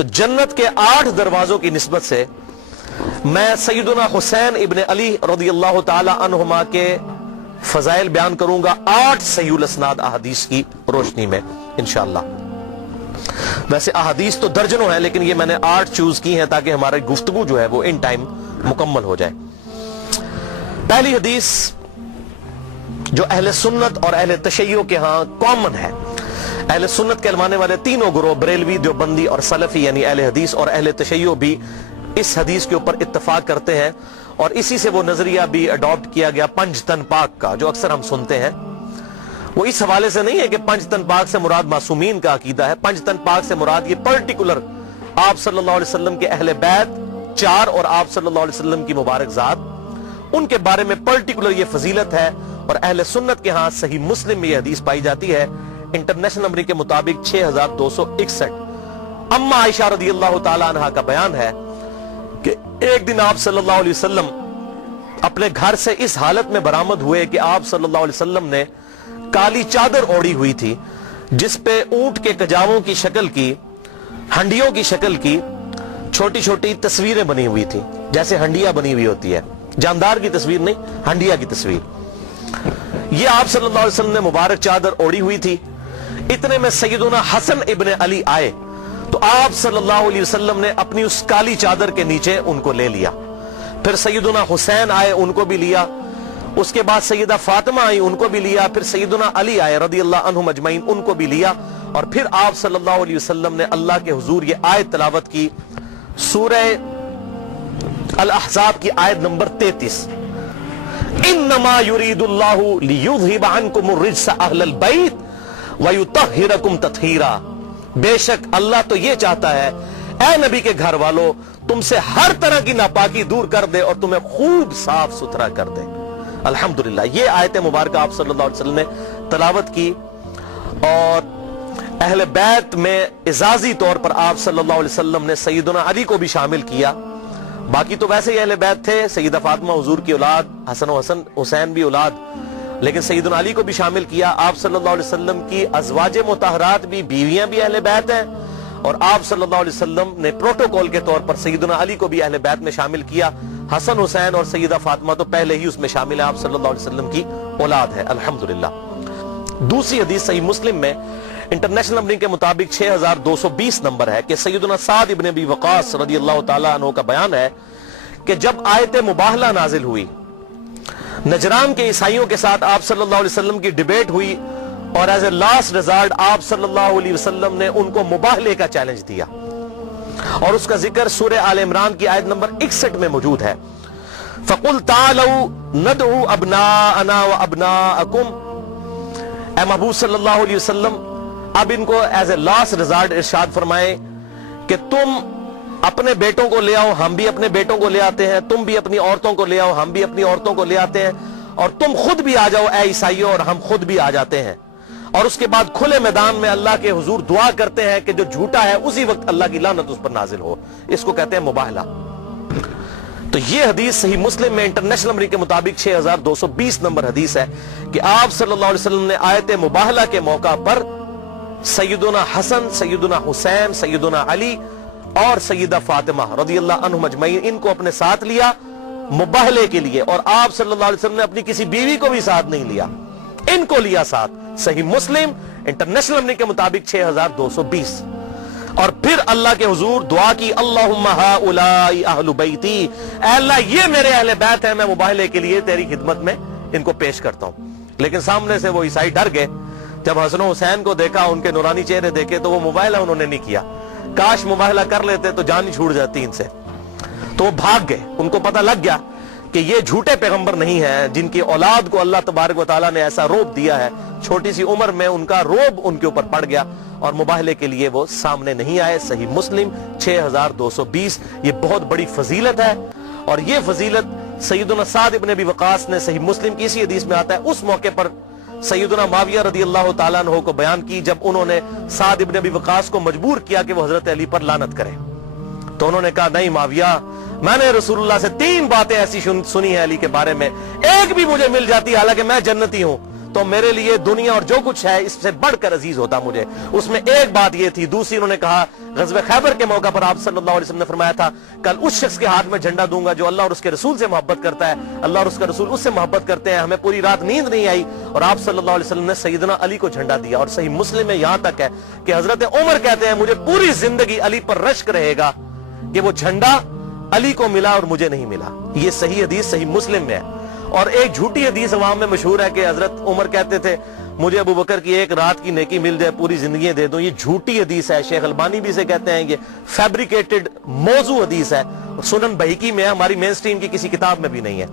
تو جنت کے 8 دروازوں کی نسبت سے میں سیدنا حسین ابن علی رضی اللہ تعالی عنہما کے فضائل بیان کروں گا 8 صحیح الاسناد احادیث کی روشنی میں انشاءاللہ۔ ویسے احادیث تو درجنوں ہیں، لیکن یہ میں نے 8 چوز کی ہیں تاکہ ہماری گفتگو جو ہے وہ ان ٹائم مکمل ہو جائے۔ پہلی حدیث جو اہل سنت اور اہل تشیع کے ہاں کامن ہے، اہل سنت کہلوانے والے تینوں گروہ بریلوی، دیوبندی اور سلفی یعنی اہل حدیث اور اہل تشیع بھی اس حدیث کے اوپر اتفاق کرتے ہیں، اور اسی سے وہ نظریہ بھی اڈاپٹ کیا گیا پنج تن پاک کا جو اکثر ہم سنتے ہیں۔ وہ اس حوالے سے نہیں ہے کہ پنج تن پاک سے مراد معصومین کا عقیدہ ہے، پنج تن پاک سے مراد یہ پرٹیکولر آپ صلی اللہ علیہ وسلم کے اہل بیت 4 اور آپ صلی اللہ علیہ وسلم کی مبارک ذات، ان کے بارے میں پرٹیکولر یہ فضیلت ہے، اور اہل سنت کے ہاں صحیح مسلم میں یہ حدیث پائی جاتی ہے انٹرنیشنل نمبر کے مطابق 6261۔ اما عائشہ رضی اللہ تعالی عنہ کا بیان ہے کہ ایک دن آپ صلی اللہ علیہ وسلم اپنے گھر سے اس حالت میں برآمد ہوئے کہ آپ صلی اللہ علیہ وسلم نے کالی چادر اوڑھی ہوئی تھی جس پہ اونٹ کے کجاووں کی شکل کی، ہنڈیوں کی شکل کی چھوٹی چھوٹی تصویریں بنی ہوئی تھی، جیسے ہنڈیا بنی ہوئی ہوتی ہے، جاندار کی تصویر نہیں، ہنڈیا کی تصویر۔ یہ آپ صلی اللہ علیہ وسلم نے مبارک چادر اوڑھی ہوئی تھی۔ اتنے میں سیدنا حسن ابن علی آئے تو آپ صلی اللہ علیہ وسلم نے اپنی اس کالی چادر کے نیچے ان کو لے لیا۔ پھر سیدنا حسین آئے، ان کو بھی لیا۔ اس کے بعد سیدہ فاطمہ آئی، ان کو بھی لیا۔ پھر سیدنا علی آئے رضی اللہ عنہم اجمعین، ان کو بھی لیا۔ اور پھر آپ صلی اللہ علیہ وسلم نے اللہ کے حضور یہ آیت تلاوت کی، سورہ الاحزاب کی آیت نمبر 33، انما یرید اللہ لیذہب عنکم الرجس اہل البیت ویطہرکم تطہیرا۔ بے شک اللہ تو یہ چاہتا ہے اے نبی کے گھر والو تم سے ہر طرح کی ناپاکی دور کر دے اور تمہیں خوب صاف ستھرا کر دے۔ الحمدللہ یہ آیت مبارکہ آپ صلی اللہ علیہ وسلم نے تلاوت کی، اور اہل بیت میں اعزازی طور پر آپ صلی اللہ علیہ وسلم نے سیدنا علی کو بھی شامل کیا۔ باقی تو ویسے ہی اہل بیت تھے، سیدہ فاطمہ حضور کی اولاد، حسن و حسین بھی اولاد، لیکن سیدنا علی کو بھی شامل کیا۔ آپ صلی اللہ علیہ وسلم کی ازواج مطہرات بھی، بیویاں بھی اہل بیت ہیں، اور آپ صلی اللہ علیہ وسلم نے پروٹوکول کے طور پر سیدنا علی کو بھی اہل بیت میں شامل کیا۔ حسن حسین اور سیدہ فاطمہ تو پہلے ہی اس میں شامل ہے، آپ صلی اللہ علیہ وسلم کی اولاد ہے الحمدللہ۔ دوسری حدیث صحیح مسلم میں انٹرنیشنل نمبر کے مطابق 6220 نمبر ہے کہ سیدنا سعد ابن ابی وقاص رضی اللہ تعالی عنہ کا بیان ہے کہ جب آیت مباہلہ نازل ہوئی، نجران کے عیسائیوں کے ساتھ آپ صلی اللہ علیہ وسلم کی ڈیبیٹ ہوئی، اور ایز اے لاسٹ ریزلٹ آپ صلی اللہ علیہ وسلم نے ان کو مباہلے کا چیلنج دیا، اور اس کا ذکر سورہ آل عمران کی آیت نمبر 61 میں موجود ہے۔ فَقُلْ تَعَالَوْا نَدْعُوا أَبْنَاءَنَا وَأَبْنَاءَكُمْ، اے محبوب صلی اللہ علیہ وسلم اب ان کو ایز اے لاسٹ ریزلٹ ارشاد فرمائیں کہ تم اپنے بیٹوں کو لے آؤ، ہم بھی اپنے بیٹوں کو لے آتے ہیں، تم بھی اپنی عورتوں کو لے آؤ، ہم بھی اپنی عورتوں کو لے آتے ہیں، اور تم خود بھی آ جاؤ اے عیسائیوں، اور ہم خود بھی آ جاتے ہیں۔ اور اس کے بعد کھلے میدان میں اللہ کے حضور دعا کرتے ہیں کہ جو جھوٹا ہے اسی وقت اللہ کی لعنت اس پر نازل ہو۔ اس کو کہتے ہیں مباہلہ۔ تو یہ حدیث صحیح مسلم میں انٹرنیشنل نمبر کے مطابق 6220 نمبر حدیث ہے کہ آپ صلی اللہ علیہ وسلم نے آیت مباہلہ کے موقع پر سیدنا حسن، سیدنا حسین، سیدنا علی اور سیدہ فاطمہ رضی اللہ عنہم اجمعین ان کو اپنے ساتھ لیا مباہلے کے لیے، اور آپ صلی اللہ علیہ وسلم نے اپنی کسی بیوی کو بھی ساتھ نہیں لیا، ان کو لیا ساتھ۔ صحیح مسلم انٹرنیشنل نمبر کے مطابق 6220۔ اور پھر اللہ کے حضور دعا کی، اللہم ہؤلاء اہل بیتی، اے اللہ یہ میرے اہل بیت ہیں، میں مباہلے کے لیے تیری خدمت میں ان کو پیش کرتا ہوں۔ لیکن سامنے سے وہ عیسائی ڈر گئے، جب حسن و حسین کو دیکھا، ان کے نورانی چہرے دیکھے، تو وہ مباہلہ انہوں نے نہیں کیا۔ کاش مباہلہ کر لیتے تو جان ہی چھوٹ جاتی ان سے، تو وہ بھاگ گئے۔ ان کو پتہ لگ گیا کہ یہ جھوٹے پیغمبر نہیں ہیں جن کی اولاد کو اللہ تبارک و تعالیٰ نے ایسا روب دیا ہے، چھوٹی سی عمر میں ان کا روب ان کے اوپر پڑ گیا، اور مباہلے کے لیے وہ سامنے نہیں آئے۔ صحیح مسلم 6220۔ یہ بہت بڑی فضیلت ہے، اور یہ فضیلت سیدنا سعد ابن ابی وقاص نے صحیح مسلم کی اسی حدیث میں آتا ہے، اس موقع پر سیدنا معاویہ رضی اللہ تعالیٰ عنہ کو بیان کی جب انہوں نے سعد ابن ابی وقاص کو مجبور کیا کہ وہ حضرت علی پر لعنت کرے، تو انہوں نے کہا نہیں معاویہ، میں نے رسول اللہ سے 3 باتیں ایسی سنی ہیں علی کے بارے میں، ایک بھی مجھے مل جاتی حالانکہ میں جنتی ہوں تو میرے لیے دنیا اور جو کچھ ہے اس سے بڑھ کر عزیز ہوتا مجھے. اس میں ایک بات یہ تھی. دوسری انہوں نے کہا غزوہ خیبر کے موقع پر آپ صلی اللہ علیہ وسلم نے فرمایا تھا کل اس شخص کے ہاتھ میں جھنڈا دوں گا جو اللہ اور اس کے رسول سے محبت کرتا ہے, اللہ اور اس کا رسول اس سے محبت کرتے ہیں. ہمیں پوری رات نیند نہیں آئی اور آپ صلی اللہ علیہ وسلم نے سیدنا علی کو جھنڈا دیا. اور صحیح مسلم میں یہاں تک ہے کہ حضرت عمر کہتے ہیں مجھے پوری زندگی علی پر رشک رہے گا کہ وہ جھنڈا علی کو ملا اور مجھے نہیں ملا. یہ صحیح حدیث صحیح مسلم میں ہے. اور ایک جھوٹی حدیث عوام میں مشہور ہے کہ حضرت عمر کہتے تھے مجھے ابو بکر کی ایک رات کی نیکی مل جائے پوری زندگی دے دوں. یہ جھوٹی حدیث ہے. شیخ البانی بھی اسے کہتے ہیں یہ فیبریکیٹڈ موضوع حدیث ہے. سنن بہیقی میں ہے, ہماری مین سٹریم کی کسی کتاب میں بھی نہیں ہے.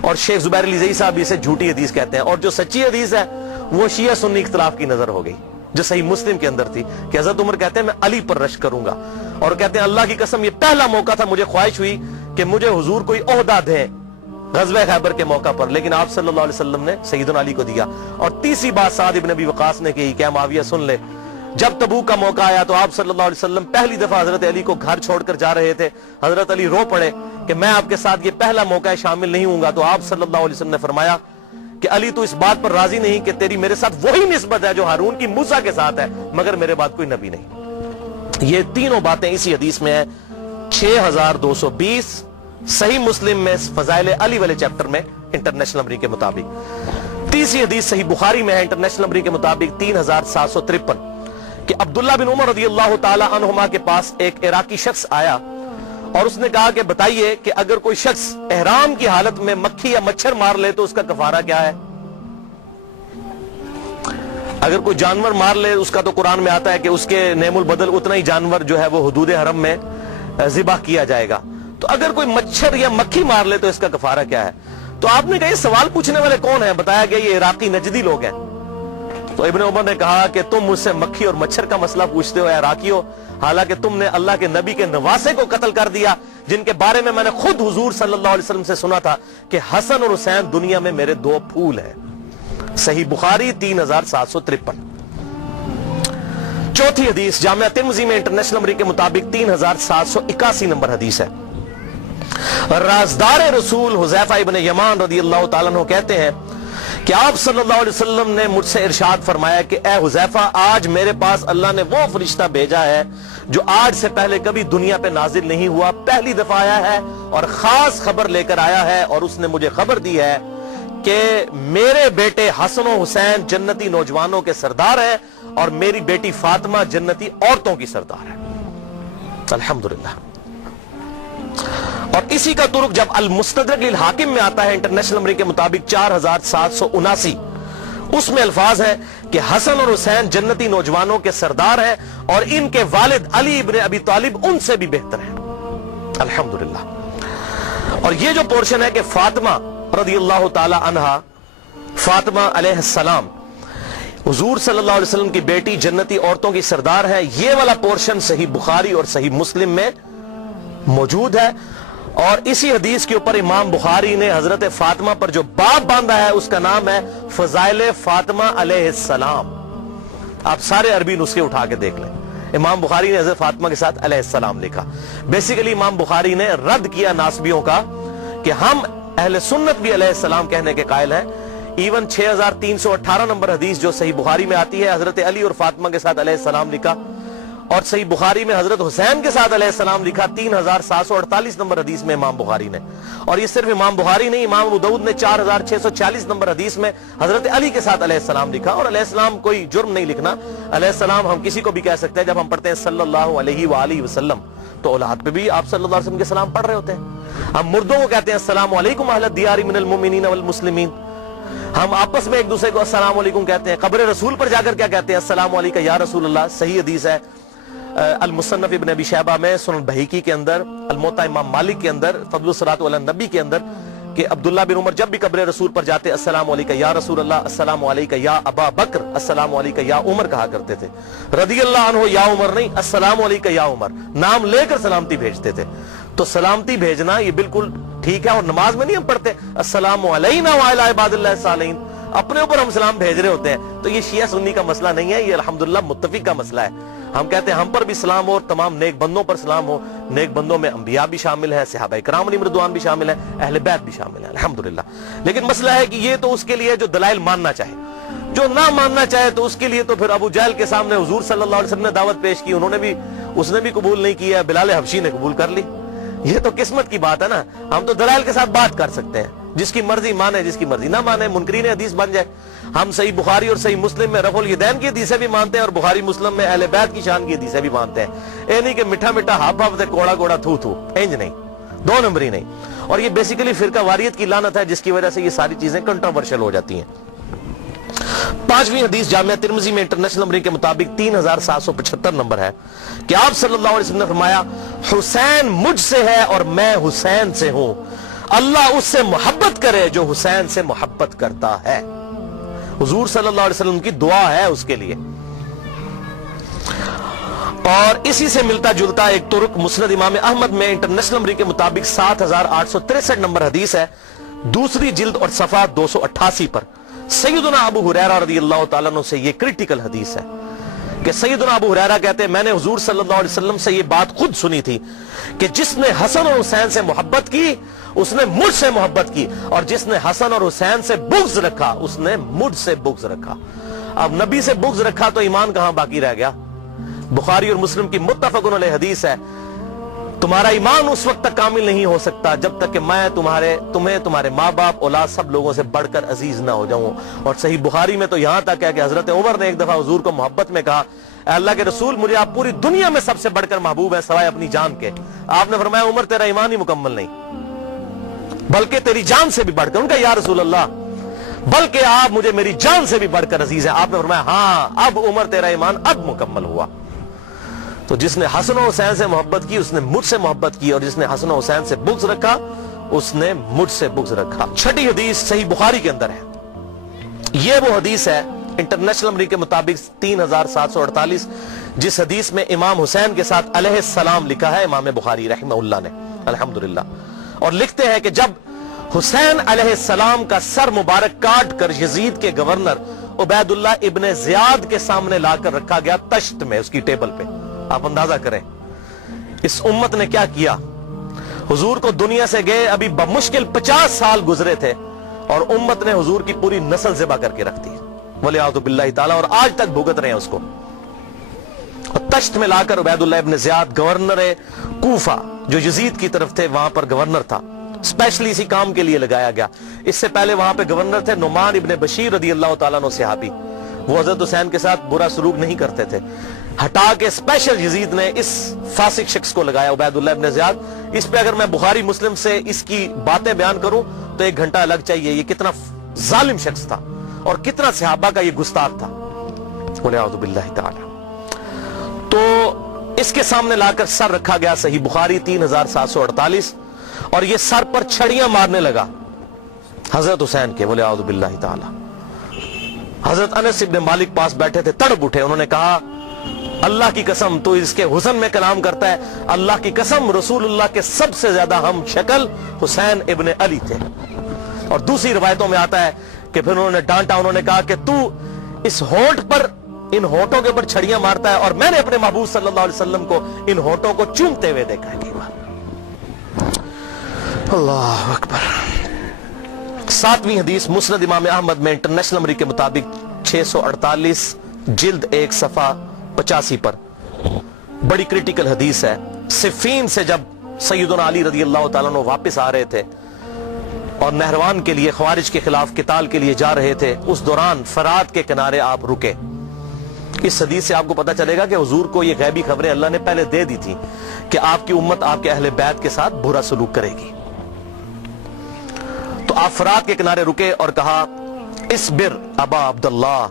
اور شیخ زبیر علی زئی صاحب بھی اسے جھوٹی حدیث کہتے ہیں. اور جو سچی حدیث ہے وہ شیعہ سنی اختلاف کی نظر ہو گئی جو صحیح مسلم کے اندر تھی کہ حضرت عمر کہتے ہیں میں علی پر رشک کروں گا. اور کہتے ہیں اللہ کی قسم یہ پہلا موقع تھا مجھے خواہش ہوئی کہ مجھے حضور کوئی عہدہ دے غزوہ خیبر کے موقع پر, لیکن آپ صلی اللہ علیہ وسلم نے سیدنا علی کو دیا. اور تیسری بات سعد ابن ابی وقاص نے کہی کہ معاویہ سن لے, جب تبوک کا موقع آیا تو آپ صلی اللہ علیہ وسلم پہلی دفعہ حضرت علی کو گھر چھوڑ کر جا رہے تھے. حضرت علی رو پڑے کہ میں آپ کے ساتھ یہ پہلا موقع ہے شامل نہیں ہوں گا. تو آپ صلی اللہ علیہ وسلم نے فرمایا کہ علی تو اس بات پر راضی نہیں کہ تیری میرے ساتھ وہی نسبت ہے جو ہارون کی موسیٰ کے ساتھ ہے, مگر میرے بعد کوئی نبی نہیں. یہ تینوں باتیں اسی حدیث میں ہیں 6220 صحیح مسلم میں فضائل علی والے چیپٹر میں انٹرنیشنل نمبر کے مطابق. تیسری حدیث صحیح بخاری میں ہے انٹرنیشنل نمبر کے مطابق 3753 کہ عبداللہ بن عمر رضی اللہ تعالی عنہما کے پاس ایک عراقی شخص آیا اور اس نے کہا کہ بتائیے کہ اگر کوئی شخص احرام کی حالت میں مکھی یا مچھر مار لے تو اس کا کفارہ کیا ہے. اگر کوئی جانور مار لے اس کا تو قرآن میں آتا ہے کہ اس کے نعم البدل اتنا ہی جانور جو ہے وہ حدود حرم میں ذبح کیا جائے گا. تو اگر کوئی مچھر یا مکھی مار لے تو اس کا کفارہ کیا ہے. تو آپ نے کہا یہ سوال پوچھنے والے کون ہیں؟ بتایا گیا یہ عراقی نجدی لوگ ہیں. تو ابن عمر نے کہا کہ تم مجھ سے مکھی اور مچھر کا مسئلہ پوچھتے ہو عراقیوں, حالانکہ تم نے اللہ کے نبی کے نواسے کو قتل کر دیا جن کے بارے میں نے خود حضور صلی اللہ علیہ وسلم سے سنا تھا کہ حسن اور حسین دنیا میں میرے دو پھول ہیں. صحیح بخاری 3753. چوتھی حدیث جامعہ ترمذی میں انٹرنیشنل نمبر کے مطابق 3781 نمبر حدیث ہے. رازدار رسول حذیفہ ابن یمان رضی اللہ تعالیٰ عنہ کہتے ہیں کہ آپ صلی اللہ علیہ وسلم نے مجھ سے ارشاد فرمایا کہ اے حذیفہ آج میرے پاس اللہ نے وہ فرشتہ بھیجا ہے جو آج سے پہلے کبھی دنیا پہ نازل نہیں ہوا, پہلی دفعہ آیا ہے اور خاص خبر لے کر آیا ہے. اور اس نے مجھے خبر دی ہے کہ میرے بیٹے حسن و حسین جنتی نوجوانوں کے سردار ہیں اور میری بیٹی فاطمہ جنتی عورتوں کی سردار ہے. الحمدللہ. اور اسی کا طرق جب المستدرک للحاکم میں آتا ہے انٹرنیشنل نمبر کے مطابق 4779, اس میں الفاظ ہیں کہ حسن اور حسین جنتی نوجوانوں کے سردار ہیں اور ان کے والد علی ابن ابی طالب ان سے بھی بہتر ہیں. الحمدللہ. اور یہ جو پورشن ہے کہ فاطمہ رضی اللہ تعالی عنہا, فاطمہ علیہ السلام حضور صلی اللہ علیہ وسلم کی بیٹی جنتی عورتوں کی سردار ہے, یہ والا پورشن صحیح بخاری اور صحیح مسلم میں موجود ہے. اور اسی حدیث کے اوپر امام بخاری نے حضرت فاطمہ پر جو باب باندھا ہے اس کا نام ہے فضائل فاطمہ علیہ السلام. آپ سارے عربی نسخے اٹھا کے دیکھ لیں, امام بخاری نے حضرت فاطمہ کے ساتھ علیہ السلام لکھا. بیسیکلی امام بخاری نے رد کیا ناسبیوں کا کہ ہم اہل سنت بھی علیہ السلام کہنے کے قائل ہیں. ایون 6318 نمبر حدیث جو صحیح بخاری میں آتی ہے حضرت علی اور فاطمہ کے ساتھ علیہ السلام لکھا, اور صحیح بخاری میں حضرت حسین کے ساتھ علیہ السلام لکھا 3748 نمبر حدیث میں امام بخاری نے. اور یہ صرف امام بخاری نہیں, امام ابو داؤد نے 4640 نمبر حدیث میں حضرت علی کے ساتھ علیہ السلام لکھا. اور علیہ السلام کوئی جرم نہیں لکھنا, علیہ السلام ہم کسی کو بھی کہہ سکتے ہیں. جب ہم پڑھتے ہیں صلی اللہ علیہ وآلہ وسلم تو اولاد پہ بھی آپ صلی اللہ علیہ وسلم کے سلام پڑھ رہے ہوتے ہیں. ہم مردوں کو کہتے ہیں السلام علیکم اہل الدیار من المؤمنین والمسلمین. ہم آپس میں ایک دوسرے کو السلام علیکم کہتے ہیں. قبر رسول پر جا کر کیا کہتے ہیں؟ السلام علیکہ یا رسول اللہ. صحیح حدیث ہے المصنف ابن ابی شیبہ میں, سنن بہیقی کے اندر, الموطا امام مالک کے اندر, فضل الصلاۃ علی النبی کے اندر کہ عبداللہ بن عمر جب بھی قبر رسول پر جاتے السلام علیکہ یا رسول اللہ, السلام علیکہ یا ابا بکر, السلام علیکہ یا عمر کہا کرتے تھے. رضی اللہ عنہ یا عمر نہیں, السلام علیکہ یا عمر, نام لے کر سلامتی بھیجتے تھے. تو سلامتی بھیجنا یہ بالکل ٹھیک ہے. اور نماز میں نہیں ہم پڑھتے السلام علینا وعلی عباد اللہ الصالحین, اپنے اوپر ہم سلام بھیج رہے ہوتے ہیں. تو یہ شیعہ سنی کا مسئلہ نہیں ہے, یہ الحمدللہ متفق کا مسئلہ ہے. ہم کہتے ہیں ہم پر بھی سلام ہو اور تمام نیک بندوں پر سلام ہو. نیک بندوں میں انبیاء بھی شامل ہیں, صحابہ کرام علیہم رضوان بھی شامل ہیں, اہل بیت بھی شامل ہیں الحمدللہ. لیکن مسئلہ ہے کہ یہ تو اس کے لیے جو دلائل ماننا چاہے, جو نہ ماننا چاہے تو اس کے لیے تو پھر ابو جہل کے سامنے حضور صلی اللہ علیہ وسلم نے دعوت پیش کی, اس نے بھی قبول نہیں کیا, بلال حبشی نے قبول کر لی. یہ تو قسمت کی بات ہے نا. ہم تو دلائل کے ساتھ بات کر سکتے ہیں, جس کی مرضی مانے, جس کی مرضی نہ مانے, منکرین حدیث بن جائے. ہم صحیح بخاری اور صحیح مسلم میں رفع الیدین کی حدیثیں بھی مانتے ہیں اور بخاری مسلم میں اہل بیت کی شان کی حدیثیں بھی مانتے ہیں. اے نہیں کہ میٹھا میٹھا ہاپ ہاپ تے کوڑا کوڑا تھو تھو, انج نہیں, دو نمبری نہیں. اور یہ بیسیکلی فرقہ واریت کی لعنت ہے جس کی وجہ سے یہ ساری چیزیں کنٹروورشل ہو جاتی ہیں. 5ویں حدیث جامعہ ترمذی میں انٹرنیشنل نمبر کے مطابق 3775 نمبر ہے کہ آپ صلی اللہ علیہ وسلم نے فرمایا, حسین مجھ سے ہے اور میں حسین سے ہوں, اللہ اس سے محبت کرے جو حسین سے محبت کرتا ہے. حضور صلی اللہ علیہ وسلم کی دعا ہے اس کے لیے. اور اسی سے ملتا جلتا ایک ترک مسند امام احمد میں انٹرنیشنل نمبر کے مطابق 7863 نمبر حدیث ہے, دوسری جلد اور صفحہ 288 پر. سیدنا ابو ہریرہ رضی اللہ تعالیٰ عنہ سے یہ کریٹیکل حدیث ہے کہ سیدنا ابو ہریرہ کہتے ہیں میں نے حضور صلی اللہ علیہ وسلم سے یہ بات خود سنی تھی کہ جس نے حسن اور حسین سے محبت کی اس نے مجھ سے محبت کی, اور جس نے حسن اور حسین سے بغض رکھا اس نے مجھ سے بغض رکھا. اب نبی سے بغض رکھا تو ایمان کہاں باقی رہ گیا. بخاری اور مسلم کی متفق علیہ حدیث ہے, تمہارا ایمان اس وقت تک کامل نہیں ہو سکتا جب تک کہ میں تمہیں تمہارے ماں باپ اولاد سب لوگوں سے بڑھ کر عزیز نہ ہو جاؤں. اور صحیح بخاری میں تو یہاں تک ہے کہ حضرت عمر نے ایک دفعہ حضور کو محبت میں کہا, اے اللہ کے رسول مجھے آپ پوری دنیا میں سب سے بڑھ کر محبوب ہے سوائے اپنی جان کے. آپ نے فرمایا عمر تیرا ایمان ہی مکمل نہیں, بلکہ تیری جان سے بھی بڑھ کر. ان کا یا رسول اللہ بلکہ آپ مجھے میری جان سے بھی بڑھ کر عزیز ہیں. آپ نے فرمایا ہاں اب عمر تیرا ایمان اب مکمل ہوا. تو جس نے حسن و حسین سے محبت کی اس نے مجھ سے محبت کی, اور جس نے حسن و حسین سے بغض رکھا اس نے مجھ سے بغض رکھا. 6 حدیث صحیح بخاری کے اندر ہے. یہ وہ حدیث ہے انٹرنیشنل نمبر کے مطابق 3748 جس حدیث میں امام حسین کے ساتھ علیہ السلام لکھا ہے امام بخاری رحمہ اللہ نے الحمدللہ. اور لکھتے ہیں کہ جب حسین علیہ السلام کا سر مبارک کاٹ کر یزید کے گورنر عبید اللہ ابن زیاد کے سامنے لا کر رکھا گیا تشت میں, اس کی ٹیبل پہ, آپ اندازہ کریں اس امت نے کیا کیا. حضور کو دنیا سے گئے ابھی بمشکل 50 سال گزرے تھے اور امت نے حضور کی پوری نسل ذبح کر کے رکھ دی ولیعوذ باللہ تعالی, اور آج تک بھگت رہے ہیں اس کو. اور تشت میں لا کر عبید اللہ ابن زیاد گورنر کوفہ جو یزید کی طرف تھے وہاں پر گورنر تھا, اسپیشلی اسی کام کے لیے لگایا گیا. اس سے پہلے وہاں پہ گورنر تھے نعمان ابن بشیر رضی اللہ تعالیٰ عنہ صحابی, وہ حضرت حسین کے ساتھ برا سلوک نہیں کرتے تھے. ہٹا کے اسپیشل یزید نے اس فاسق شخص کو لگایا عبید اللہ ابن زیاد. اس پہ اگر میں بخاری مسلم سے اس کی باتیں بیان کروں تو 1 گھنٹہ الگ چاہیے. یہ کتنا ظالم شخص تھا اور کتنا صحابہ کا یہ گستاخ تھا ولیعوذ باللہ تعالی. تو اس کے سامنے لا کر سر رکھا گیا, صحیح بخاری 3748, اور یہ سر پر چھڑیاں مارنے لگا حضرت حسین کے ولیعوذ باللہ تعالی. حضرت انس ابن مالک پاس بیٹھے تھے, تڑپ اٹھے, انہوں نے کہا اللہ کی قسم تو اس کے حسن میں کلام کرتا ہے, اللہ کی قسم رسول اللہ کے سب سے زیادہ ہم شکل حسین ابن علی تھے. اور دوسری روایتوں میں آتا ہے کہ پھر انہوں نے ڈانٹا, انہوں نے کہا کہ تو اس ہونٹ پر, ان ہونٹوں کے اوپر چھڑیاں مارتا ہے, اور میں نے اپنے محبوب صلی اللہ علیہ وسلم کو ان ہونٹوں کو چومتے ہوئے دیکھا ہے. اللہ اکبر. 7ویں حدیث مسند امام احمد میں انٹرنیشنل نمبر کے مطابق 648 جلد 1 صفحہ 85 پر, بڑی کریٹیکل حدیث ہے. صفین سے جب سیدنا علی رضی اللہ تعالیٰ عنہ واپس آ رہے تھے اور نہروان کے لیے خوارج کے خلاف قتال کے لیے جا رہے تھے, اس دوران فرات کے کنارے آپ رکے. اس حدیث سے آپ کو پتا چلے گا کہ حضور کو یہ غیبی خبریں اللہ نے پہلے دے دی تھی کہ آپ کی امت آپ کے اہل بیت کے ساتھ برا سلوک کرے گی. تو آپ فرات کے کنارے رکے اور کہا اصبر ابا عبداللہ,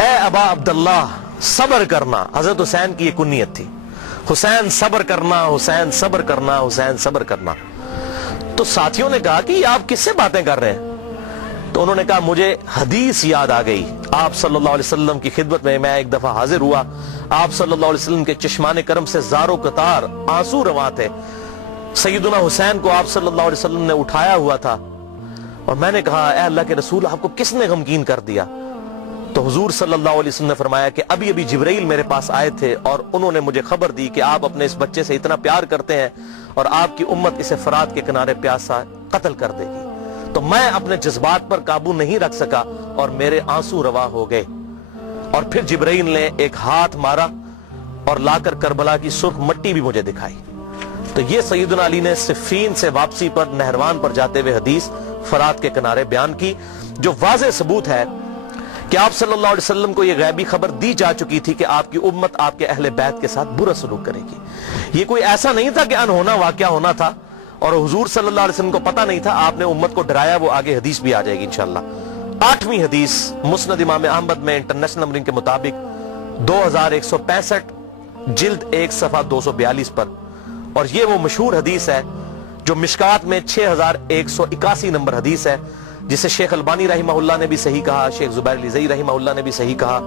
اے ابا عبداللہ صبر کرنا. حضرت حسین کی یہ کنیت تھی, حسین صبر کرنا, حسین صبر کرنا, حسین صبر کرنا. تو ساتھیوں نے کہا کہ یہ آپ کس سے باتیں کر رہے ہیں؟ تو انہوں نے کہا مجھے حدیث یاد آ گئی. آپ صلی اللہ علیہ وسلم کی خدمت میں ایک دفعہ حاضر ہوا, آپ صلی اللہ علیہ وسلم کے چشمان کرم سے زارو قطار آنسو رواں تھے. سیدنا حسین کو آپ صلی اللہ علیہ وسلم نے اٹھایا ہوا تھا, اور میں نے کہا اے اللہ کے رسول آپ کو کس نے غمگین کر دیا؟ تو حضور صلی اللہ علیہ وسلم نے فرمایا کہ ابھی ابھی جبرائیل میرے پاس آئے تھے اور انہوں نے مجھے خبر دی کہ آپ اپنے اس بچے سے اتنا پیار کرتے ہیں اور آپ کی امت اسے فرات کے کنارے پیاسا قتل کر دے گی۔ تو میں اپنے جذبات پر قابو نہیں رکھ سکا اور میرے آنسو روا ہو گئے، اور پھر جبرائیل نے ایک ہاتھ مارا اور لا کر کربلا کی سرخ مٹی بھی مجھے دکھائی۔ تو یہ سیدنا علی نے صفین سے واپسی پر نہروان پر جاتے ہوئے حدیث فرات کے کنارے بیان کی، جو واضح ثبوت ہے کہ آپ صلی اللہ علیہ وسلم کو یہ غیبی خبر دی جا چکی تھی کہ آپ کی امت آپ کے اہل بیت کے ساتھ برا سلوک کرے گی۔ یہ کوئی ایسا نہیں تھا کہ انہونا واقعہ ہونا تھا اور حضور صلی اللہ علیہ وسلم کو پتہ نہیں تھا، آپ نے امت کو ڈرایا، وہ آگے حدیث بھی آ جائے گی انشاءاللہ۔ 8ویں حدیث مسند امام احمد میں انٹرنیشنل نمبرنگ کے مطابق 2165 جلد 1 صفحہ 242 پر، اور یہ وہ مشہور حدیث ہے جو مشکات میں 6181 نمبر حدیث ہے، جسے شیخ البانی رحمہ اللہ نے بھی صحیح کہا، شیخ زبیر لیزئی رحمہ اللہ نے بھی صحیح کہا،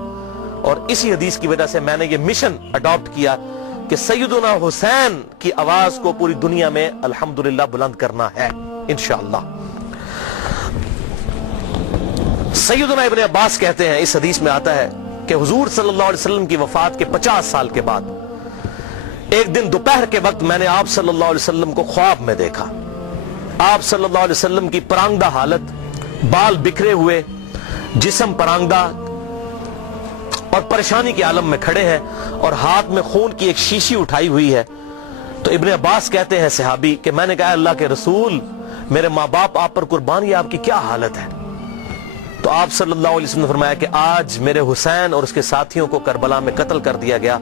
اور اسی حدیث کی وجہ سے میں نے یہ مشن اڈاپٹ کیا کہ سیدنا حسین کی آواز کو پوری دنیا میں الحمدللہ بلند کرنا ہے انشاءاللہ۔ سیدنا ابن عباس کہتے ہیں، اس حدیث میں آتا ہے کہ حضور صلی اللہ علیہ وسلم کی وفات کے 50 سال کے بعد ایک دن دوپہر کے وقت میں نے آپ صلی اللہ علیہ وسلم کو خواب میں دیکھا۔ آپ صلی اللہ علیہ وسلم کی پرانگدہ حالت، بال بکھرے ہوئے، جسم پرانگدہ اور پریشانی کے عالم میں کھڑے ہیں، اور ہاتھ میں خون کی ایک شیشی اٹھائی ہوئی ہے۔ تو ابن عباس کہتے ہیں صحابی کہ میں نے کہا اللہ کے رسول، میرے ماں باپ آپ پر قربان، یہ آپ کی کیا حالت ہے؟ تو آپ صلی اللہ علیہ وسلم نے فرمایا کہ آج میرے حسین اور اس کے ساتھیوں کو کربلا میں قتل کر دیا گیا،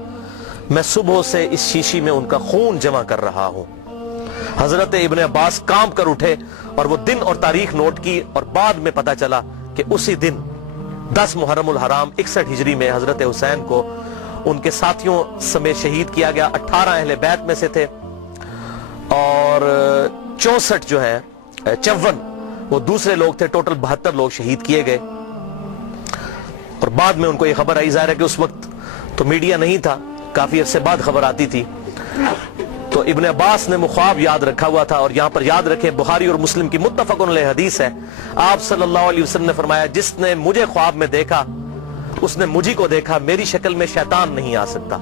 میں صبح سے اس شیشی میں ان کا خون جمع کر رہا ہوں۔ حضرت ابن عباس کانپ کر اٹھے اور وہ دن اور تاریخ نوٹ کی، اور بعد میں پتا چلا کہ اسی دن 10 محرم الحرام 61 ہجری میں حضرت حسین کو ان کے ساتھیوں سمیت شہید کیا گیا۔ 18 اہل بیت میں سے تھے، اور 64 جو ہے 54 وہ دوسرے لوگ تھے، ٹوٹل 72 لوگ شہید کیے گئے۔ اور بعد میں ان کو یہ خبر آئی، ظاہر ہے کہ اس وقت تو میڈیا نہیں تھا، کافی عرصے بعد خبر آتی تھی، تو ابن عباس نے خواب یاد رکھا ہوا تھا۔ اور یہاں پر یاد رکھیں، بخاری اور مسلم کی متفق علیہ حدیث ہے، آپ صلی اللہ علیہ وسلم نے فرمایا جس نے مجھے خواب میں دیکھا اس نے مجھی کو دیکھا، میری شکل میں شیطان نہیں آ سکتا۔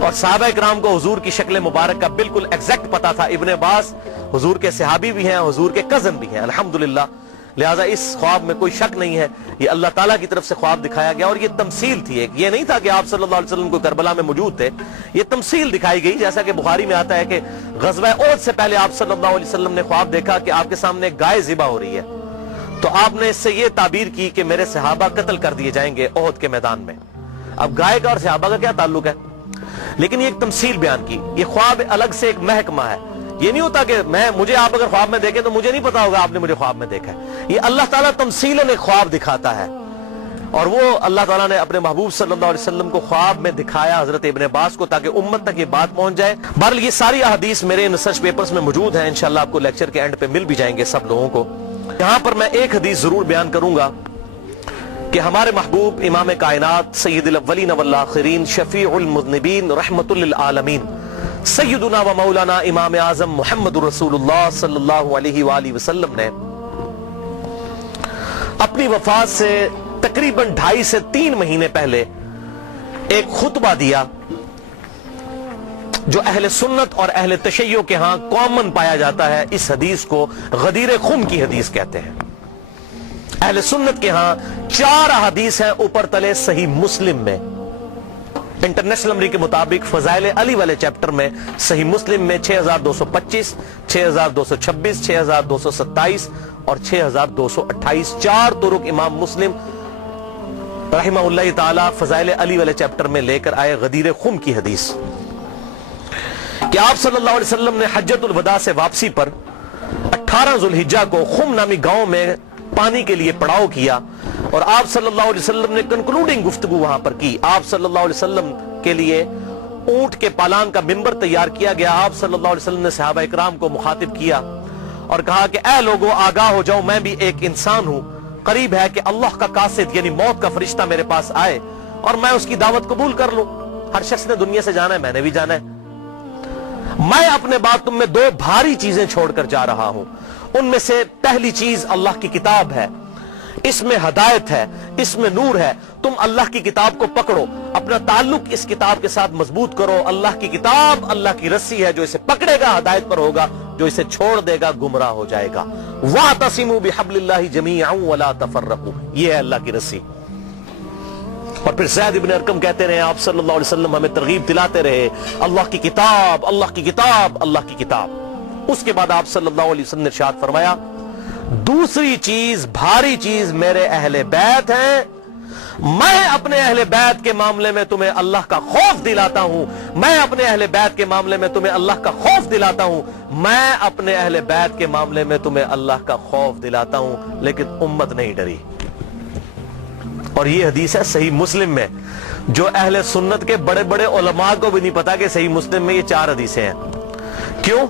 اور صحابہ اکرام کو حضور کی شکل مبارک کا بالکل ایگزیکٹ پتا تھا۔ ابن عباس حضور کے صحابی بھی ہیں، حضور کے کزن بھی ہیں الحمدللہ، لہذا اس خواب میں کوئی شک نہیں ہے، یہ اللہ تعالیٰ کی طرف سے خواب دکھایا گیا، اور یہ تمثیل تھی ایک، یہ نہیں تھا کہ آپ صلی اللہ علیہ وسلم کو کربلا میں موجود تھے، یہ تمثیل دکھائی گئی۔ جیسا کہ بخاری میں آتا ہے کہ غزوہ احد سے پہلے آپ صلی اللہ علیہ وسلم نے خواب دیکھا کہ آپ کے سامنے ایک گائے ذبح ہو رہی ہے، تو آپ نے اس سے یہ تعبیر کی کہ میرے صحابہ قتل کر دیے جائیں گے احد کے میدان میں۔ اب گائے کا اور صحابہ کا کیا تعلق ہے؟ لیکن یہ ایک تمثیل بیان کی، یہ خواب الگ سے ایک محکمہ ہے، یہ نہیں ہوتا کہ مجھے آپ اگر خواب میں دیکھیں تو مجھے نہیں پتا ہوگا آپ نے مجھے خواب میں دیکھا ہے، یہ اللہ تعالیٰ تمثیلاً ایک خواب دکھاتا ہے، اور وہ اللہ تعالیٰ نے اپنے محبوب صلی اللہ علیہ وسلم کو خواب میں دکھایا حضرت ابن عباس کو، تاکہ امت تک یہ بات پہنچ جائے۔ بہرحال یہ ساری احادیث میرے ریسرچ پیپرز میں موجود ہیں، انشاءاللہ آپ کو لیکچر کے اینڈ پہ مل بھی جائیں گے سب لوگوں کو۔ یہاں پر میں ایک حدیث ضرور بیان کروں گا کہ ہمارے محبوب امام کائنات سید الاولین والآخرین شفیع المذنبین رحمت للعالمین سیدنا و مولانا امام اعظم محمد رسول اللہ صلی اللہ علیہ وآلہ وسلم نے اپنی وفات سے تقریباً 2.5 سے 3 مہینے پہلے ایک خطبہ دیا جو اہل سنت اور اہل تشیع کے ہاں کامن پایا جاتا ہے۔ اس حدیث کو غدیر خم کی حدیث کہتے ہیں۔ اہل سنت کے ہاں 4 احادیث ہیں اوپر تلے صحیح مسلم میں، انٹرنیشنل نمبر کے مطابق فضائل علی والے چیپٹر میں صحیح مسلم میں 6225 6226 6227 اور 6228 4 طرق امام مسلم رحمہ اللہ تعالی فضائل علی والے چیپٹر میں لے کر آئے غدیر خم کی حدیث کہ آپ صلی اللہ علیہ وسلم نے حجۃ الوداع سے واپسی پر 18 ذوالحجہ کو خم نامی گاؤں میں پانی کے لیے پڑاؤ کیا، اور آپ صلی اللہ علیہ وسلم نے کنکلوڈنگ گفتگو وہاں پر کی۔ آپ صلی اللہ علیہ وسلم کے لیے اونٹ کے پالان کا ممبر تیار کیا گیا۔ آپ صلی اللہ علیہ وسلم نے صحابہ اکرام کو مخاطب کیا اور کہا کہ اے لوگو آگاہ ہو جاؤ، میں بھی ایک انسان ہوں، قریب ہے کہ اللہ کا قاصد یعنی موت کا فرشتہ میرے پاس آئے اور میں اس کی دعوت قبول کر لوں۔ ہر شخص نے دنیا سے جانا ہے، میں نے بھی جانا ہے۔ میں اپنے بعد تم میں 2 بھاری چیزیں چھوڑ کر جا رہا ہوں، ان میں سے پہلی چیز اللہ کی کتاب ہے، اس میں ہدایت ہے، اس میں نور ہے. تم اللہ کی کتاب کو پکڑو، اپنا تعلق اس کتاب کے ساتھ مضبوط کرو. اللہ کی کتاب اللہ کی رسی ہے، جو اسے پکڑے گا ہدایت پر ہوگا، جو اسے چھوڑ دے گا گمراہ ہو جائے گا. وَاعْتَصِمُوا بِحَبْلِ اللَّهِ جَمِيعًا وَلَا تَفَرَّقُوا، یہ ہے اللہ کی رسی. اور پھر زید ابن ارقم کہتے رہے آپ صلی اللہ علیہ وسلم ہمیں ترغیب دلاتے رہے اللہ کی کتاب، اللہ کی کتاب، اللہ کی کتاب. اس کے بعد آپ صلی اللہ علیہ وسلم نے ارشاد فرمایا دوسری چیز، بھاری چیز میرے اہل بیت ہیں. میں اپنے اہل بیت کے معاملے میں تمہیں اللہ کا خوف دلاتا ہوں، میں اپنے اہل بیت کے معاملے میں تمہیں اللہ کا خوف دلاتا ہوں، میں اپنے اہل بیت کے معاملے میں تمہیں اللہ کا خوف دلاتا ہوں. لیکن امت نہیں ڈری. اور یہ حدیث ہے صحیح مسلم میں، جو اہل سنت کے بڑے بڑے علماء کو بھی نہیں پتا کہ صحیح مسلم میں یہ 4 حدیثیں ہیں. کیوں؟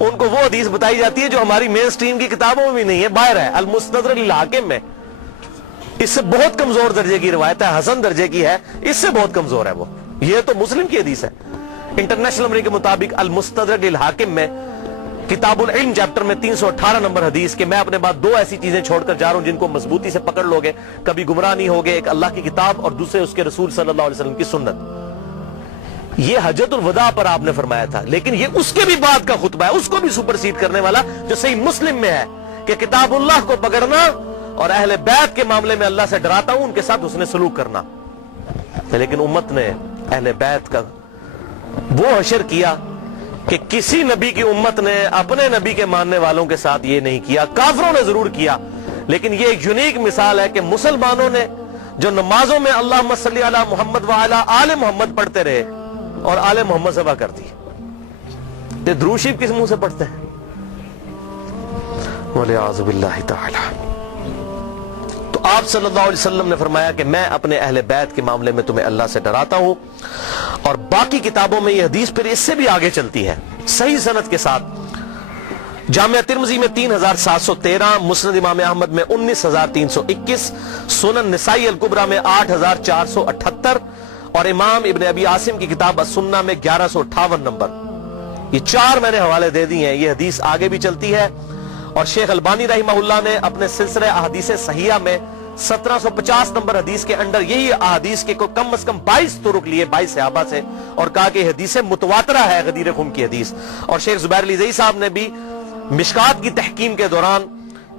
ان کو وہ حدیث بتائی جاتی ہے جو ہماری مین سٹریم کی کتابوں میں بھی نہیں ہے، باہر ہے، المستدرک للحاکم میں. اس سے بہت کمزور درجے کی روایت ہے، حسن درجے کی ہے، اس سے بہت کمزور ہے وہ. یہ تو مسلم کی حدیث ہے. انٹرنیشنل نمبر کے مطابق المستدرک للحاکم میں کتاب العلم چیپٹر میں 318 نمبر حدیث کہ میں اپنے بعد 2 ایسی چیزیں چھوڑ کر جا رہا ہوں جن کو مضبوطی سے پکڑ لوگے کبھی گمراہ نہیں ہوگے. ایک اللہ کی کتاب اور دوسرے اس کے رسول صلی اللہ علیہ وسلم کی سنت. یہ حجۃ الوداع پر آپ نے فرمایا تھا، لیکن یہ اس کے بھی بعد کا خطبہ ہے، اس کو بھی سپرسیڈ کرنے والا جو صحیح مسلم میں ہے کہ کتاب اللہ کو پکڑنا اور اہل بیت کے معاملے میں اللہ سے ڈراتا ہوں، ان کے ساتھ حسن سلوک کرنا. لیکن امت نے اہل بیت کا وہ حشر کیا کہ کسی نبی کی امت نے اپنے نبی کے ماننے والوں کے ساتھ یہ نہیں کیا. کافروں نے ضرور کیا، لیکن یہ ایک یونیک مثال ہے کہ مسلمانوں نے جو نمازوں میں اللہم صلی علی محمد وعلی آل محمد پڑھتے رہے اور آل محمد ذبح کر دی. یہ درود شریف کس منہ سے پڑھتے ہیں؟ وَلِعَاذُ بِاللَّهِ تَعَالَى. تو آپ صلی اللہ علیہ وسلم نے فرمایا کہ میں اپنے اہل بیت کے معاملے میں تمہیں اللہ سے ڈراتا ہوں. اور باقی کتابوں میں یہ حدیث پھر اس سے بھی آگے چلتی ہے صحیح سند کے ساتھ. جامعہ ترمذی میں 3713، مسند امام احمد میں 19321، سنن نسائی الکبریٰ میں 8478 اور امام ابن ابی عاصم کی کتاب السنہ میں 1158 نمبر. یہ 4 میں نے حوالے دے دی ہیں. یہ حدیث آگے بھی چلتی ہے اور شیخ البانی رحمہ اللہ نے اپنے سلسلہ احادیث صحیحہ میں 1750 نمبر حدیث کے انڈر یہی احادیث کے کم از کم 22 طرق لیے 22 صحابہ سے اور کہا کہ حدیث متواترہ ہے غدیر خم کی حدیث. اور شیخ زبیر علی زئی صاحب نے بھی مشکات کی تحکیم کے دوران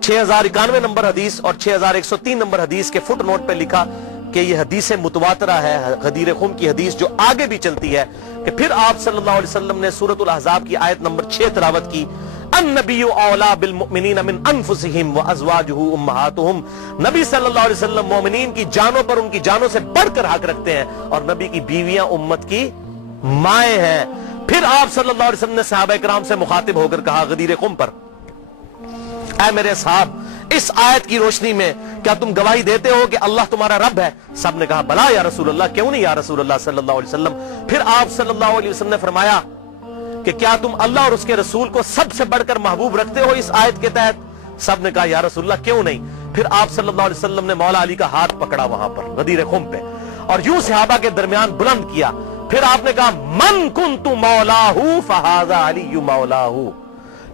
6091 نمبر حدیث اور 6103 نمبر حدیث کے فٹ نوٹ پہ لکھا کہ یہ حدیث متواترہ ہے غدیر خم کی حدیث، جو آگے بھی چلتی ہے کہ پھر آپ صلی اللہ علیہ وسلم نے سورۃ الاحزاب کی آیت نمبر 6 تلاوت کی. النبی اولا بالمؤمنین من انفسہم وازواجہ امہاتہم. نبی صلی اللہ علیہ وسلم مومنین کی جانوں پر ان کی جانوں سے بڑھ کر حق رکھتے ہیں اور نبی کی بیویاں امت کی مائیں ہیں. پھر آپ صلی اللہ علیہ وسلم نے صحابہ کرام سے مخاطب ہو کر کہا غدیر قم پر، اے میرے اصحاب، اس آیت کی روشنی میں کیا تم گواہی دیتے ہو کہ اللہ تمہارا رب ہے؟ سب نے کہا بلا یا رسول اللہ، کیوں نہیں یا رسول اللہ صلی اللہ علیہ وسلم. پھر آپ صلی اللہ علیہ وسلم نے فرمایا کہ کیا تم اللہ اور اس کے رسول کو سب سے بڑھ کر محبوب رکھتے ہو اس آیت کے تحت؟ سب نے کہا یا رسول اللہ کیوں نہیں. پھر آپ صلی اللہ علیہ وسلم نے مولا علی کا ہاتھ پکڑا وہاں پر غدیر خم پہ اور یوں صحابہ کے درمیان بلند کیا. پھر آپ نے کہا من کنت مولاہ فہذا علی مولاہ.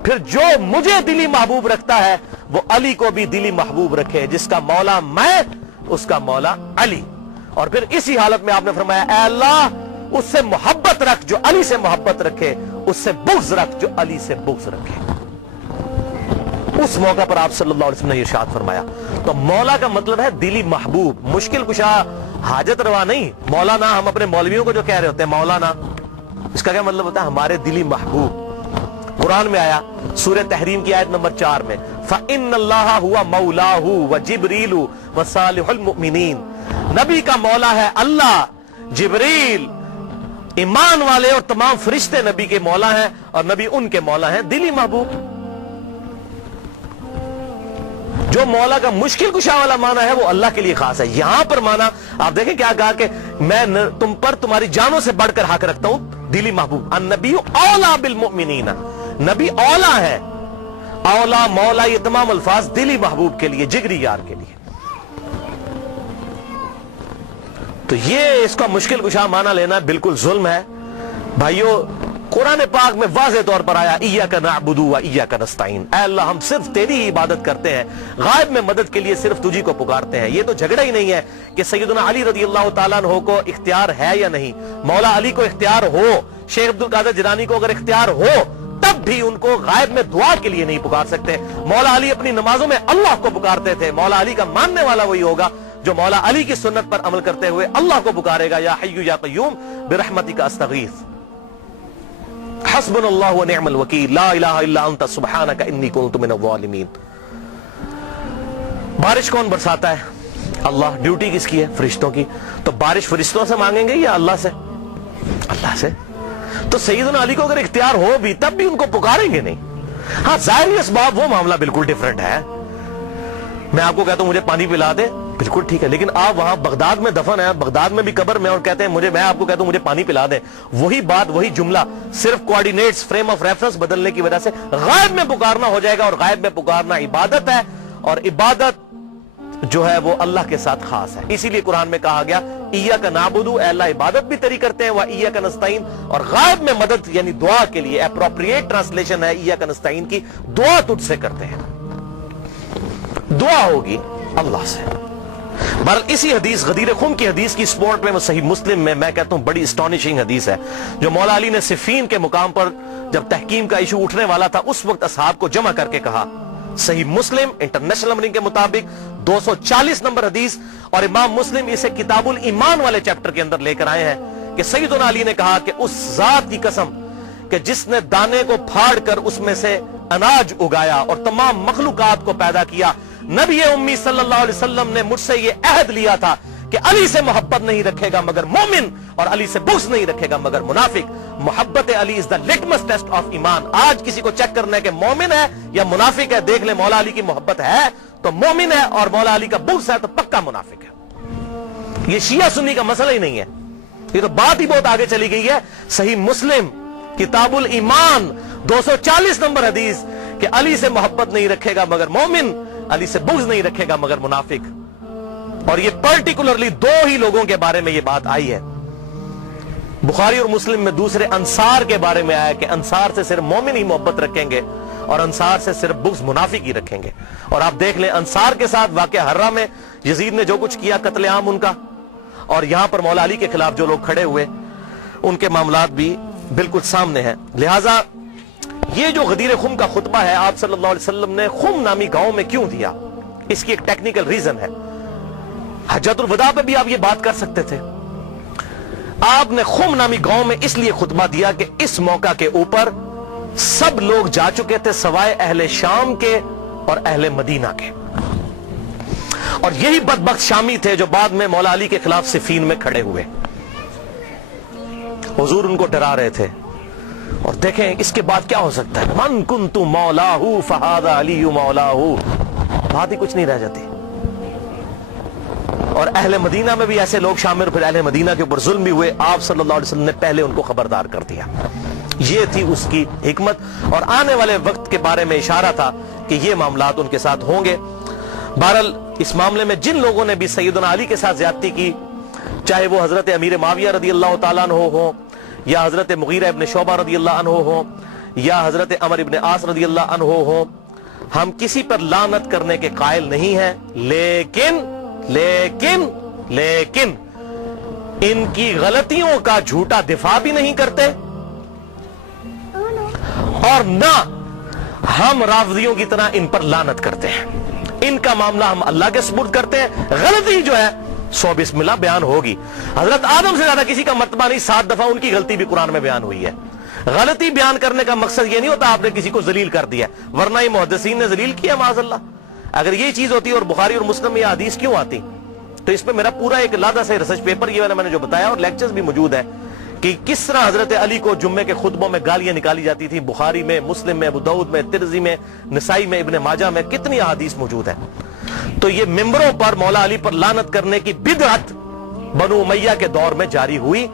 پھر جو مجھے دلی محبوب رکھتا ہے وہ علی کو بھی دلی محبوب رکھے. جس کا مولا میں، اس کا مولا علی. اور پھر اسی حالت میں آپ نے فرمایا اے اللہ اس سے محبت رکھ جو علی سے محبت رکھے، اس سے بغض رکھ جو علی سے بغض رکھے. اس موقع پر آپ صلی اللہ علیہ وسلم نے ارشاد فرمایا. تو مولا کا مطلب ہے دلی محبوب، مشکل کشا، حاجت روا نہیں. مولانا ہم اپنے مولویوں کو جو کہہ رہے ہوتے ہیں مولانا، اس کا کیا مطلب ہوتا ہے؟ ہمارے دلی محبوب. قرآن میں آیا سورہ تحریم کی آیت نمبر 4 میں فَإِنَّ اللَّهَ هُوَ مَوْلَاهُ وَجِبْرِيلُ وَصَالِحُ الْمُؤْمِنِينَ. نبی کا مولا ہے اللہ، جبریل، ایمان والے اور تمام فرشتے نبی کے مولا ہیں اور نبی ان کے مولا ہیں دلی محبوب. جو مولا کا مشکل کشا والا معنی ہے وہ اللہ کے لیے خاص ہے. یہاں پر معنی آپ دیکھیں کیا کہا کہ میں تم پر تمہاری جانوں سے بڑھ کر حق رکھتا ہوں دلی محبوب. النبی اولا بالمؤمنین، نبی اولا ہے. اولا، مولا، یہ تمام الفاظ دلی محبوب کے لیے، جگری یار کے لیے. تو یہ اس کا مشکل کشا معنی لینا بالکل ظلم ہے. بھائیو قرآن پاک میں واضح طور پر آیا ایاک نعبد و ایاک نستعین، اے اللہ ہم صرف تیری ہی عبادت کرتے ہیں، غائب میں مدد کے لیے صرف تجھی کو پکارتے ہیں۔ یہ تو جھگڑا ہی نہیں ہے کہ سیدنا علی رضی اللہ تعالیٰ عنہ کو اختیار ہے یا نہیں، مولا علی کو اختیار ہو، شیخ عبد القادر جیلانی کو اگر اختیار ہو تب بھی ان کو غائب میں دعا کے لیے نہیں پکار سکتے۔ مولا علی اپنی نمازوں میں اللہ کو پکارتے تھے۔ مولا علی کا ماننے والا وہی ہوگا جو مولا علی کی سنت پر عمل کرتے ہوئے اللہ کو پکارے گا، یا حی یا قیوم برحمتک استغیث، حسبنا اللہ ونعم الوکیل، لا الہ الا انت سبحانک انی کنت من الظالمین۔ بارش کون برساتا ہے؟ اللہ۔ ڈیوٹی کس کی ہے؟ فرشتوں کی۔ تو بارش فرشتوں سے مانگیں گے یا اللہ سے؟ اللہ سے۔ تو سیدنا علی کو اگر اختیار ہو بھی تب بھی ان کو پکاریں گے نہیں۔ ہاں ظاہری اسباب وہ معاملہ بالکل ڈیفرنٹ ہے۔ میں آپ کو کہتا ہوں مجھے پانی پلا دے، بالکل ٹھیک ہے، لیکن آپ وہاں بغداد میں دفن ہے، بغداد میں بھی قبر میں، اور کہتے ہیں میں آپ کو کہتا ہوں مجھے پانی پلا دیں، وہی بات وہی جملہ صرف کوآرڈینیٹس فریم آف ریفرنس بدلنے کی وجہ سے غائب میں پکارنا ہو جائے گا، اور غائب میں پکارنا عبادت ہے، اور عبادت جو ہے وہ اللہ کے ساتھ خاص ہے۔ اسی لیے قرآن میں کہا گیا ایاک نعبد، اے اللہ عبادت بھی تیری کرتے ہیں، و ایاک نستعین، اور غائب میں مدد یعنی دعا کے لیے اپروپریٹ ٹرانسلیشن ہے ایاک نستعین کی، دعا تجھ سے کرتے ہیں، دعا ہوگی اللہ سے۔ بہرحال اسی حدیث غدیر خم کی حدیث کی سپورٹ میں وہ صحیح مسلم میں کہتا ہوں بڑی اسٹانشنگ حدیث ہے، جو مولا علی نے صفین کے مقام پر جب تحکیم کا ایشو اٹھنے والا تھا اس وقت اصحاب کو جمع کر کے کہا۔ صحیح مسلم انٹرنیشنل نمبرنگ کے مطابق 240 نمبر حدیث، اور امام مسلم اسے کتاب الایمان والے چیپٹر کے اندر لے کر آئے ہیں کہ سیدنا علی نے کہا کہ اس ذات کی قسم کہ جس نے دانے کو پھاڑ کر اس میں سے اناج اگایا اور تمام مخلوقات کو پیدا کیا، نبی امی صلی اللہ علیہ وسلم نے مجھ سے یہ عہد لیا تھا کہ علی سے محبت نہیں رکھے گا مگر مومن، اور علی سے بغض نہیں رکھے گا مگر منافق۔ محبت علی از دا لٹمس ٹیسٹ آف ایمان۔ آج کسی کو چیک کرنا ہے کہ مومن ہے یا منافق ہے، دیکھ لیں مولا علی کی محبت ہے تو مومن ہے، اور مولا علی کا بغض ہے تو پکا منافق ہے۔ یہ شیعہ سنی کا مسئلہ ہی نہیں ہے، یہ تو بات ہی بہت آگے چلی گئی ہے۔ صحیح مسلم کتاب الایمان 240 نمبر حدیث کہ علی سے محبت نہیں رکھے گا مگر مومن، علی سے بغض نہیں رکھے گا مگر منافق۔ اور یہ پرٹیکولرلی دو ہی لوگوں کے بارے میں یہ بات آئی ہے۔ بخاری اور مسلم میں دوسرے انصار کے بارے میں آیا کہ انصار سے صرف مومن ہی محبت رکھیں گے اور انصار سے صرف بغض منافق ہی رکھیں گے۔ اور آپ دیکھ لیں انصار کے ساتھ واقعہ حرہ میں یزید نے جو کچھ کیا، قتل عام ان کا، اور یہاں پر مولا علی کے خلاف جو لوگ کھڑے ہوئے ان کے معاملات بھی بالکل سامنے ہیں۔ لہٰذا یہ جو غدیر خم کا خطبہ ہے آپ صلی اللہ علیہ وسلم نے خم نامی گاؤں میں کیوں دیا، اس کی ایک ٹیکنیکل ریزن ہے۔ حجۃ الوداع پہ بھی آپ یہ بات کر سکتے تھے۔ آپ نے خم نامی گاؤں میں اس لیے خطبہ دیا کہ اس موقع کے اوپر سب لوگ جا چکے تھے سوائے اہل شام کے اور اہل مدینہ کے، اور یہی بدبخت شامی تھے جو بعد میں مولا علی کے خلاف صفین میں کھڑے ہوئے۔ حضور ان کو ڈرا رہے تھے، اور دیکھیں اس کے بعد کیا ہو سکتا ہے، من کنت مولاہ فہذا علی مولاہ، بات ہی کچھ نہیں رہ جاتی۔ اور اہل مدینہ میں بھی ایسے لوگ شامل، پھر اہل مدینہ کے اوپر ظلم بھی ہوئے، آپ صلی اللہ علیہ وسلم نے پہلے ان کو خبردار کر دیا۔ یہ تھی اس کی حکمت، اور آنے والے وقت کے بارے میں اشارہ تھا کہ یہ معاملات ان کے ساتھ ہوں گے۔ بہرحال اس معاملے میں جن لوگوں نے بھی سیدنا علی کے ساتھ زیادتی کی، چاہے وہ حضرت امیر معاویہ رضی اللہ تعالیٰ عنہ ہو، یا حضرت مغیرہ ابن شعبہ رضی اللہ عنہ ہو، یا حضرت عمر ابن عاص رضی اللہ عنہ ہو، ہم کسی پر لعنت کرنے کے قائل نہیں ہیں، لیکن ان کی غلطیوں کا جھوٹا دفاع بھی نہیں کرتے، اور نہ ہم رافضیوں کی طرح ان پر لعنت کرتے ہیں۔ ان کا معاملہ ہم اللہ کے سپرد کرتے ہیں، غلطی جو ہے 100 بسم اللہ بیان ہوگی۔ حضرت آدم سے زیادہ کسی کا مرتبہ نہیں، 7 دفعہ ان کی غلطی بھی قرآن میں بیان ہوئی ہے۔ غلطی بیان کرنے کا مقصد یہ نہیں ہوتا آپ نے کسی کو ذلیل کر دیا، ورنہ یہ محدثین نے ذلیل کیا معاذ اللہ۔ اگر یہ چیز ہوتی اور بخاری اور مسلم میں یہ حدیث کیوں آتی، تو اس پہ میرا پورا ایک علیحدہ سے ریسرچ پیپر یہ میں نے جو بتایا، اور لیکچرز بھی موجود ہے کہ کس طرح حضرت علی کو جمعے کے خطبوں میں گالیاں نکالی جاتی تھی۔ بخاری میں، مسلم میں، ابو داؤد میں، ترمذی میں، نسائی میں، ابن ماجہ میں کتنی احادیث موجود ہے۔ تو یہ ممبروں پر مولا علی پر لعنت کرنے کی بدعت بنو امیہ کے دور میں جاری ہوئی،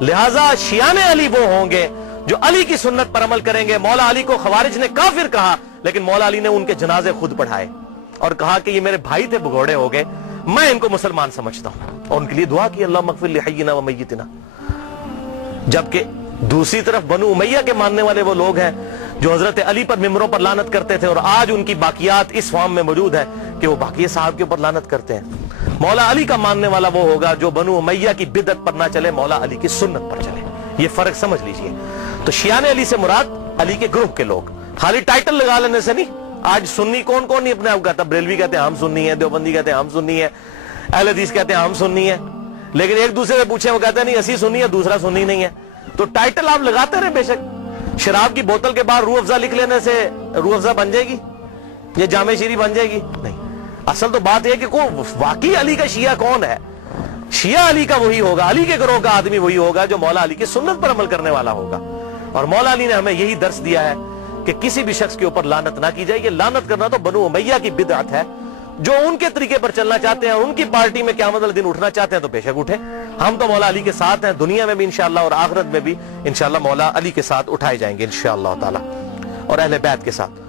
لہٰذا شیعان علی وہ ہوں گے جو علی کی سنت پر عمل کریں گے۔ مولا علی کو خوارج نے کافر کہا، لیکن مولا علی نے ان کے جنازے خود پڑھائے اور کہا کہ یہ میرے بھائی تھے، بگوڑے ہو گئے، میں ان کو مسلمان سمجھتا ہوں، اور ان کے لیے دعا کی اللہ مغفر لحینا و میتنا۔ جبکہ دوسری طرف بنو امیہ کے ماننے والے وہ لوگ ہیں جو حضرت علی پر ممبروں پر لعنت کرتے تھے، اور آج ان کی باقیات اس فارم میں موجود ہے کہ وہ باقی صاحب کے اوپر لعنت کرتے ہیں۔ مولا علی کا ماننے والا وہ ہوگا جو بنو امیہ کی بدعت پر نہ چلے، مولا علی کی سنت پر چلے۔ یہ فرق سمجھ لیجئے۔ تو شیعان علی سے مراد علی کے گروپ کے لوگ، خالی ٹائٹل لگا لینے سے نہیں۔ آج سنی کون کون نہیں اپنے آپ کہتا؟ بریلوی کہتے ہیں ہم سنی ہیں، دیوبندی کہتے ہیں ہم سنی ہیں، اہل حدیث کہتے ہیں ہم سنی ہیں، لیکن ایک دوسرے سے پوچھیں وہ کہتے ہیں نہیں اسی سنی ہے، دوسرا سنی نہیں ہے۔ تو ٹائٹل آپ لگاتے رہے بے شک۔ شراب کی بوتل کے بعد روح افزا لکھ لینے سے روح افزا بن جائے گی؟ یہ جامع شیری بن جائے گی؟ نہیں۔ اصل تو بات یہ کہ واقعی علی کا شیعہ کون ہے؟ شیعہ علی کا وہی ہوگا، علی کے گروہ کا آدمی وہی ہوگا جو مولا علی کی سنت پر عمل کرنے والا ہوگا۔ اور مولا علی نے ہمیں یہی درس دیا ہے کہ کسی بھی شخص کے اوپر لعنت نہ کی جائے۔ یہ لعنت کرنا تو بنو امیہ کی بدعت ہے۔ جو ان کے طریقے پر چلنا چاہتے ہیں اور ان کی پارٹی میں قیامت والے دن اٹھنا چاہتے ہیں تو بے شک اٹھیں۔ ہم تو مولا علی کے ساتھ ہیں، دنیا میں بھی انشاءاللہ اور آخرت میں بھی انشاءاللہ مولا علی کے ساتھ اٹھائے جائیں گے انشاءاللہ تعالی، اور اہل بیت کے ساتھ۔